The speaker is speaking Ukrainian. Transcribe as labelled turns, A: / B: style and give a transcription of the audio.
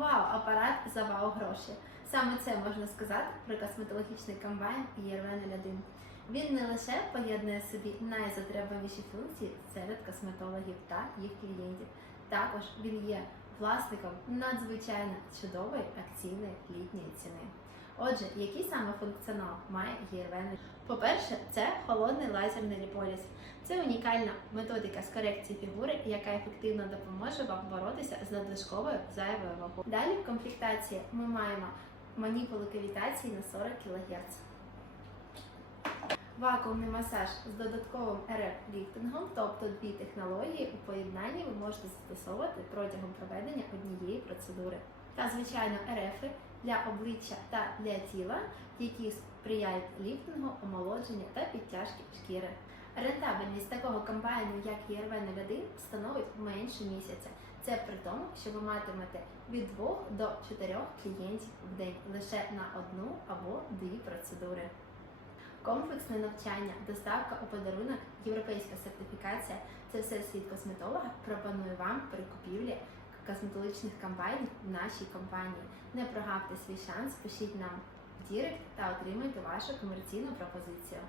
A: Вау, апарат за вау гроші. Саме це можна сказати про косметологічний комбайн ERV01. Він не лише поєднує собі найзатребаніші функції серед косметологів та їх клієнтів. Також він є власником надзвичайно чудової акційної літньої ціни. Отже, який саме функціонал має ERV? По-перше, це холодний лазерний ліполіз. Це унікальна методика з корекції фігури, яка ефективно допоможе вам боротися з надлишковою зайвою вагою. Далі в комплектації ми маємо маніпули кавітації на 40 кГц. Вакуумний масаж з додатковим РФ-ліфтингом, тобто дві технології у поєднанні ви можете застосовувати протягом проведення однієї процедури. Та, звичайно, РФи для обличчя та для тіла, які сприяють ліфтингу, омолодженню та підтяжки шкіри. Рентабельність такого комбайну, як ERV01, становить менше місяця. Це при тому, що ви матимете від 2 до 4 клієнтів в день лише на одну або дві процедури. Комплексне навчання, доставка у подарунок, європейська сертифікація це все світ косметолога пропонує вам при купівлі косметологічних кампаній в нашій компанії. Не прогавте свій шанс, пишіть нам в Дірект та отримайте вашу комерційну пропозицію.